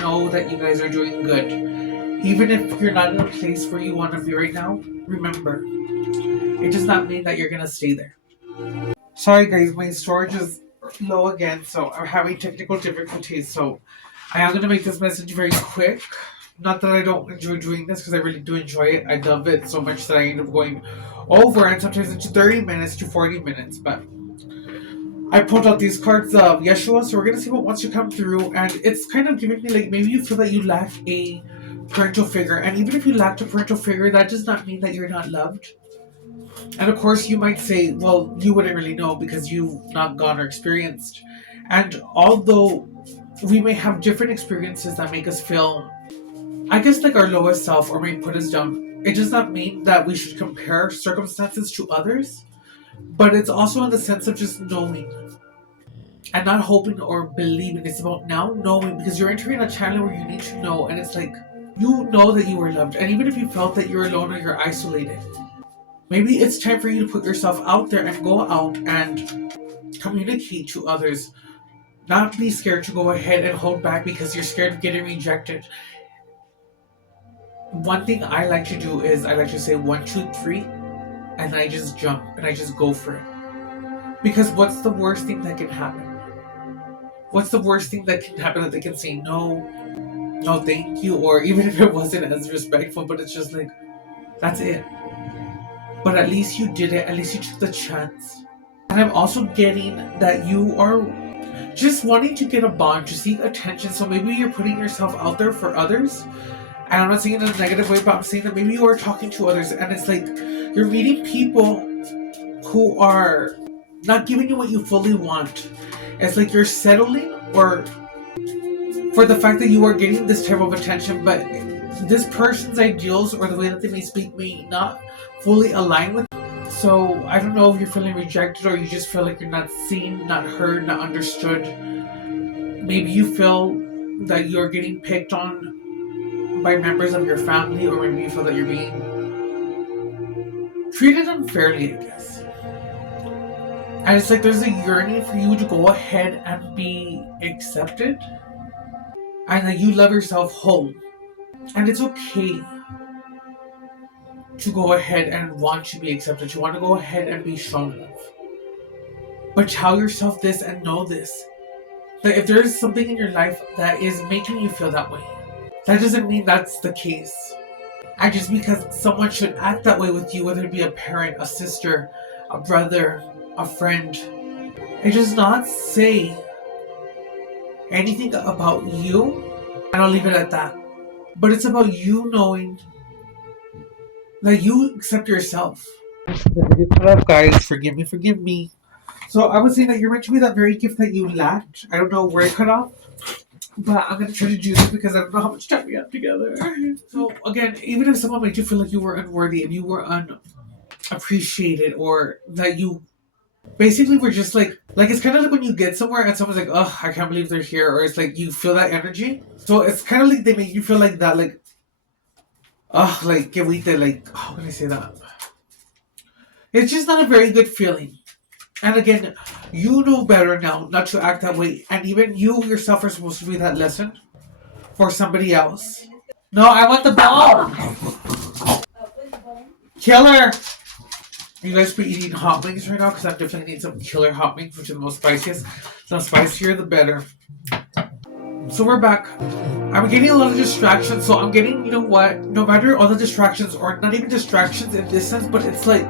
Know that you guys are doing good. Even if you're not in a place where you want to be right now, remember, it does not mean that you're going to stay there. Sorry guys, my storage is low again, so I'm having technical difficulties, so I am going to make this message very quick. Not that I don't enjoy doing this, because I really do enjoy it. I love it so much that I end up going over and sometimes into 30 minutes to 40 minutes, but I pulled out these cards of Yeshua, so we're gonna see what wants to come through, and it's kind of giving me like maybe you feel that you lack a parental figure, and even if you lack a parental figure, that does not mean that you're not loved. And of course, you might say, well, you wouldn't really know because you've not gone or experienced. And although we may have different experiences that make us feel, I guess, like our lowest self or may put us down, it does not mean that we should compare circumstances to others, but it's also in the sense of just knowing and not hoping or believing. It's about now knowing, because you're entering a channel where you need to know, and it's like you know that you are loved, and even if you felt that you're alone or you're isolated, maybe it's time for you to put yourself out there and go out and communicate to others. Not be scared to go ahead and hold back because you're scared of getting rejected. One thing I like to do is I like to say 1, 2, 3, and I just jump and I just go for it. Because what's the worst thing that can happen? What's the worst thing that can happen? That they can say no, no thank you, or even if it wasn't as respectful, but it's just like, that's it. But at least you did it, at least you took the chance. And I'm also getting that you are just wanting to get a bond, to seek attention, so maybe you're putting yourself out there for others. And I'm not saying it in a negative way, but I'm saying that maybe you are talking to others, and it's like you're meeting people who are not giving you what you fully want. It's like you're settling or for the fact that you are getting this type of attention, but this person's ideals or the way that they may speak may not fully align with. So I don't know if you're feeling rejected or you just feel like you're not seen, not heard, not understood. Maybe you feel that you're getting picked on by members of your family, or maybe you feel that you're being treated unfairly, I guess. And it's like there's a yearning for you to go ahead and be accepted, and that you love yourself whole. And it's okay to go ahead and want to be accepted. You want to go ahead and be shown love. But tell yourself this and know this. That if there is something in your life that is making you feel that way, that doesn't mean that's the case. And just because someone should act that way with you, whether it be a parent, a sister, a brother, a friend, it does not say anything about you, and I'll leave it at that. But it's about you knowing that you accept yourself. The video cut off, guys. Forgive me. So I was saying that you're meant to be that very gift that you lacked. I don't know where it cut off, but I'm gonna try to do this because I don't know how much time we have together. So again, even if someone made you feel like you were unworthy and you were unappreciated, or that you basically were just like it's kind of like when you get somewhere and someone's like, oh, I can't believe they're here, or it's like you feel that energy. So it's kind of like they make you feel like that, like, oh, like, que agüite, like, how can I say that? It's just not a very good feeling. And again, you know better now not to act that way. And even you yourself are supposed to be that lesson for somebody else. No, I want the ball. Killer. You guys be eating hot wings right now? Because I definitely need some killer hot wings, which are the most spiciest. The spicier, the better. So we're back. I'm getting a lot of distractions. So I'm getting, you know what? No matter all the distractions, or not even distractions in this sense, but it's like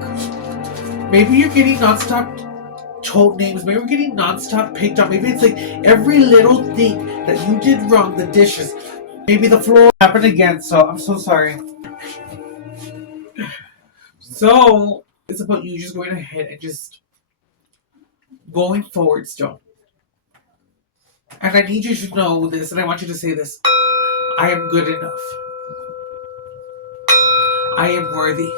maybe you're getting nonstop told names. Maybe we're getting nonstop picked on. Maybe it's like every little thing that you did wrong, the dishes, maybe the floor happened again. So I'm so sorry. So it's about you just going ahead and just going forward still. And I need you to know this, and I want you to say this. I am good enough. I am worthy.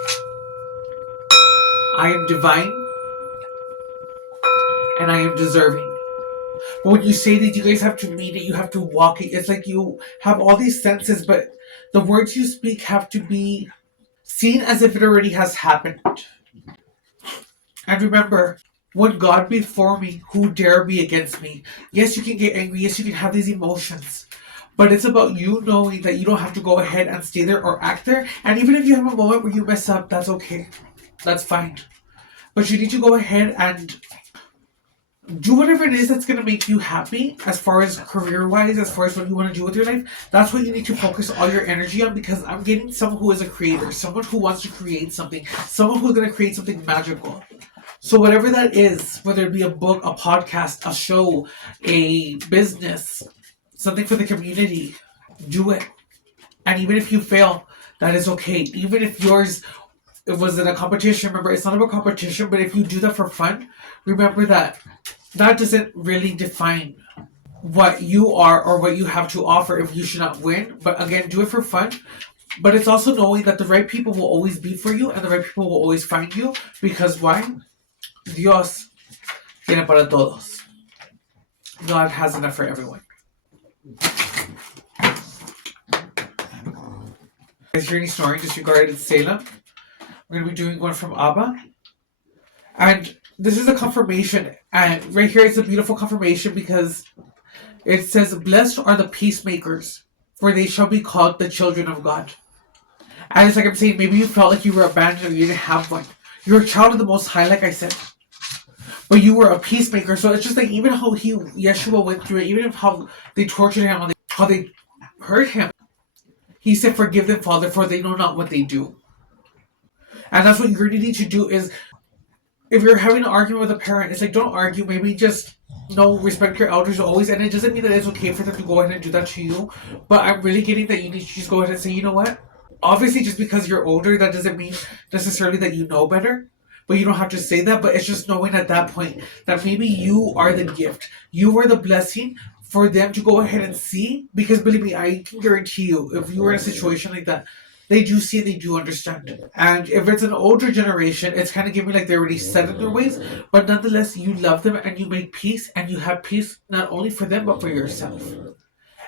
I am divine. And I am deserving. But when you say that, you guys have to mean it, you have to walk it. It's like you have all these senses, but the words you speak have to be seen as if it already has happened. And remember, when God be for me, who dare be against me? Yes, you can get angry. Yes, you can have these emotions. But it's about you knowing that you don't have to go ahead and stay there or act there. And even if you have a moment where you mess up, that's okay. That's fine. But you need to go ahead and do whatever it is that's going to make you happy as far as career-wise, as far as what you want to do with your life. That's what you need to focus all your energy on, because I'm getting someone who is a creator, someone who wants to create something, someone who's going to create something magical. So whatever that is, whether it be a book, a podcast, a show, a business, something for the community, do it. And even if you fail, that is okay. Even if yours it was in a competition, remember, it's not about competition, but if you do that for fun, remember that that doesn't really define what you are or what you have to offer if you should not win. But again, do it for fun. But it's also knowing that the right people will always be for you and the right people will always find you. Because why? Dios tiene para todos. God has enough for everyone. Is there any snoring disregarded Salem? We're going to be doing one from Abba. And this is a confirmation. And right here it's a beautiful confirmation because it says, "Blessed are the peacemakers, for they shall be called the children of God." And it's like I'm saying, maybe you felt like you were abandoned or you didn't have one. You're a child of the Most High, like I said. But you were a peacemaker. So it's just like, even how Yeshua went through it, even how they tortured him, how they hurt him, he said, "Forgive them, Father, for they know not what they do." And that's what you're going to need to do is, if you're having an argument with a parent, it's like, don't argue. Maybe just respect your elders always. And it doesn't mean that it's okay for them to go ahead and do that to you. But I'm really getting that you need to just go ahead and say, you know what? Obviously, just because you're older, that doesn't mean necessarily that you know better. But you don't have to say that. But it's just knowing at that point that maybe you are the gift. You are the blessing for them to go ahead and see. Because believe me, I can guarantee you, if you were in a situation like that, they do see, they do understand. And if it's an older generation, it's kind of giving like they're already set in their ways. But nonetheless, you love them and you make peace. And you have peace not only for them, but for yourself.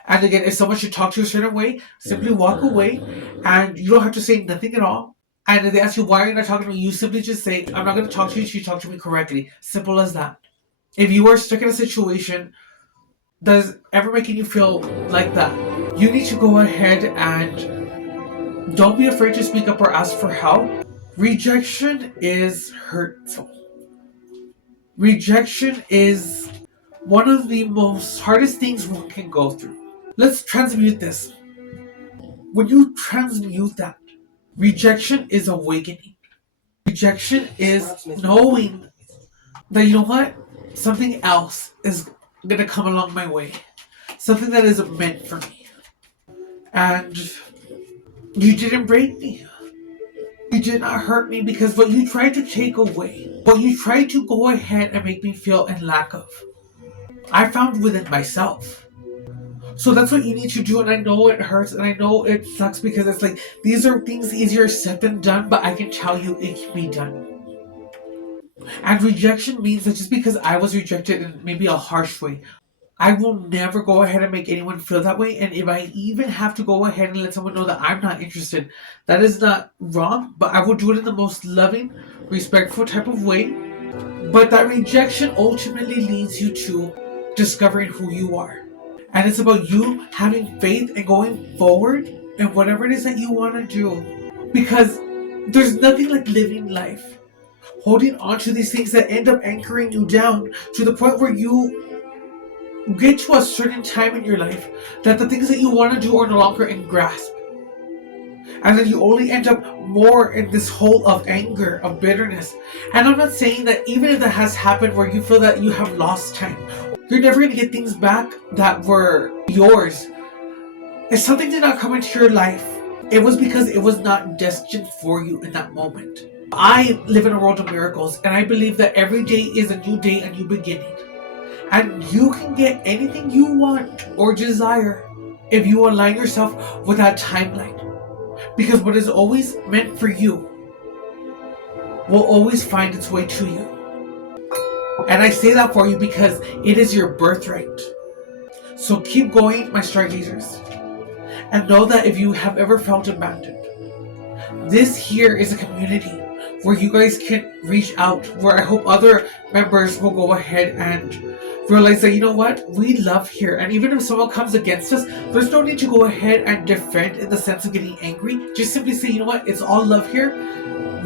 And again, if someone should talk to you a certain way, simply walk away. And you don't have to say nothing at all. And if they ask you, why are you not talking to me? You simply just say, I'm not going to talk to you until you talk to me correctly. Simple as that. If you are stuck in a situation that is ever making you feel like that, you need to go ahead and don't be afraid to speak up or ask for help. Rejection is hurtful. Rejection is one of the most hardest things one can go through. Let's transmute this. When you transmute that, rejection is awakening. Rejection is knowing that, you know what? Something else is going to come along my way. Something that is meant for me. And you didn't break me. You did not hurt me, because what you tried to take away, what you tried to go ahead and make me feel in lack of, I found within myself. So that's what you need to do. And I know it hurts and I know it sucks, because it's like, these are things easier said than done, but I can tell you it can be done. And rejection means that just because I was rejected in maybe a harsh way, I will never go ahead and make anyone feel that way. And if I even have to go ahead and let someone know that I'm not interested, that is not wrong, but I will do it in the most loving, respectful type of way. But that rejection ultimately leads you to discovering who you are. And it's about you having faith and going forward in whatever it is that you want to do. Because there's nothing like living life holding on to these things that end up anchoring you down to the point where you get to a certain time in your life that the things that you want to do are no longer in grasp. And then you only end up more in this hole of anger, of bitterness. And I'm not saying that even if that has happened where you feel that you have lost time, you're never going to get things back that were yours. If something did not come into your life, it was because it was not destined for you in that moment. I live in a world of miracles, and I believe that every day is a new day, a new beginning. And you can get anything you want or desire if you align yourself with that timeline. Because what is always meant for you will always find its way to you. And I say that for you because it is your birthright. So keep going, my stargazers. And know that if you have ever felt abandoned, this here is a community where you guys can reach out, where I hope other members will go ahead and Realize that, you know what, we love here, and even if someone comes against us, there's no need to go ahead and defend in the sense of getting angry. Just simply say, you know what, it's all love here.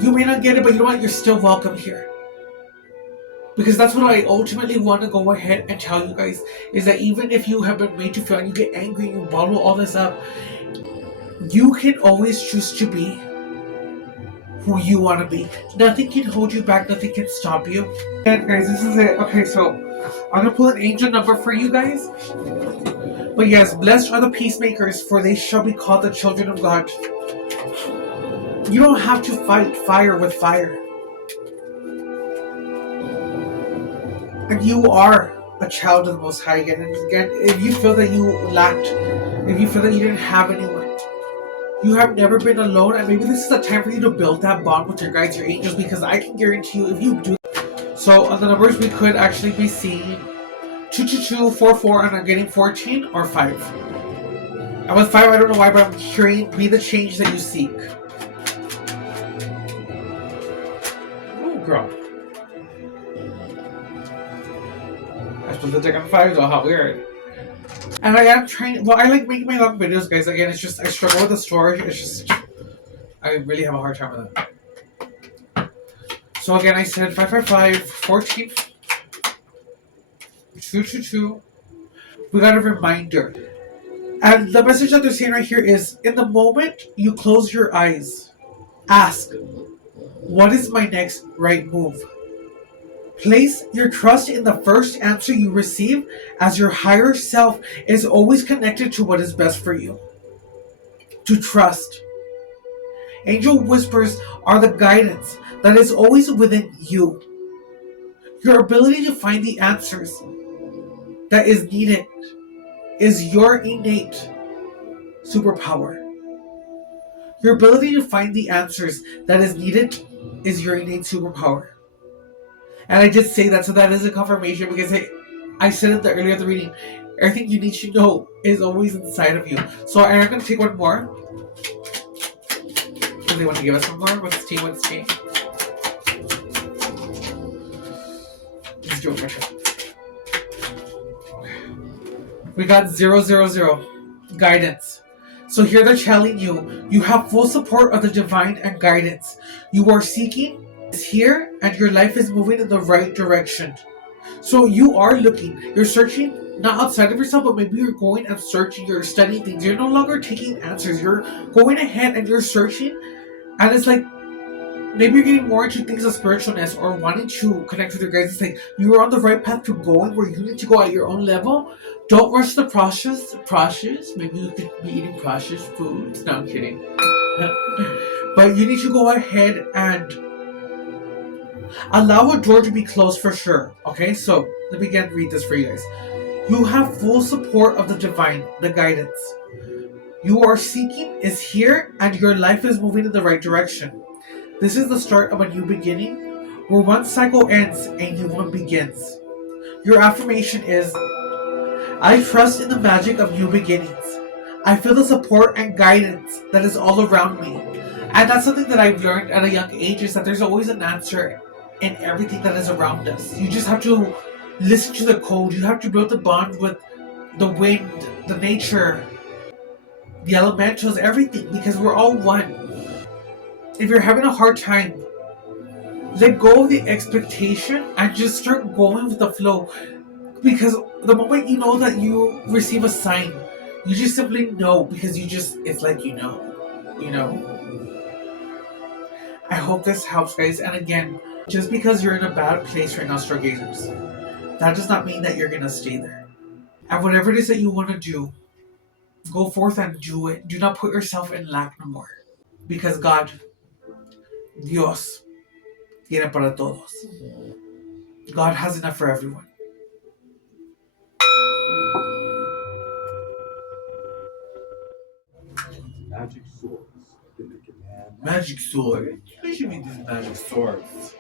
You may not get it, but you know what, you're still welcome here. Because that's what I ultimately want to go ahead and tell you guys, is that even if you have been made to feel and you get angry and you bottle all this up, you can always choose to be who you want to be. Nothing can hold you back, nothing can stop you. And guys, this is it. Okay, so I'm gonna pull an angel number for you guys. But yes, blessed are the peacemakers, for they shall be called the children of God. You don't have to fight fire with fire. And you are a child of the Most High again. And again, if you feel that you lacked, if you feel that you didn't have anyone, you have never been alone. And maybe this is the time for you to build that bond with your guides, your angels, because I can guarantee you, if you do. So on the numbers, we could actually be seeing 222, 44, and I'm getting 14 or 5. And with 5, I don't know why, but I'm hearing be the change that you seek. Oh, girl. I suppose the deck on 5 though, how weird. And I am trying, well, I like making my long videos, guys. Again, it's just, I struggle with the storage. It's just, I really have a hard time with that. So again, I said 555, 14, 222. We got a reminder. And the message that they're saying right here is, in the moment you close your eyes, ask, what is my next right move? Place your trust in the first answer you receive, as your higher self is always connected to what is best for you. To trust. Angel whispers are the guidance that is always within you. Your ability to find the answers that is needed is your innate superpower. Your ability to find the answers that is needed is your innate superpower. And I did say that, so that is a confirmation, because I said it earlier in the reading. Everything you need to know is always inside of you. So I am going to take one more. Do they want to give us one more? What's T? What's T? Let's do it. We got 000. Guidance. So here they're telling you, you have full support of the divine and guidance. You are seeking is here, and your life is moving in the right direction. So you are looking, you're searching, not outside of yourself, but maybe you're going and searching, you're studying things. You're no longer taking answers. You're going ahead and you're searching, and it's like, maybe you're getting more into things of spiritualness or wanting to connect with your guys. It's like you're on the right path to going where you need to go at your own level. Don't rush the process. Maybe you could be eating processed foods. No, I'm kidding. But you need to go ahead and allow a door to be closed for sure. Okay, so let me again read this for you guys. You have full support of the divine, the guidance. You are seeking is here, and your life is moving in the right direction. This is the start of a new beginning, where one cycle ends and a new one begins. Your affirmation is, I trust in the magic of new beginnings. I feel the support and guidance that is all around me. And that's something that I've learned at a young age, is that there's always an answer in everything that is around us. You just have to listen to the code. You have to build the bond with the wind, the nature, the elementals, everything, because we're all one. If you're having a hard time, let go of the expectation and just start going with the flow. Because the moment you know that you receive a sign, you just simply know, because it's like you know. I hope this helps, guys. And again, just because you're in a bad place right now, stargazers, that does not mean that you're going to stay there. And whatever it is that you want to do, go forth and do it. Do not put yourself in lack no more. Because God, Dios, tiene para todos. God has enough for everyone. Magic swords. Magic sword. I should need these magic swords.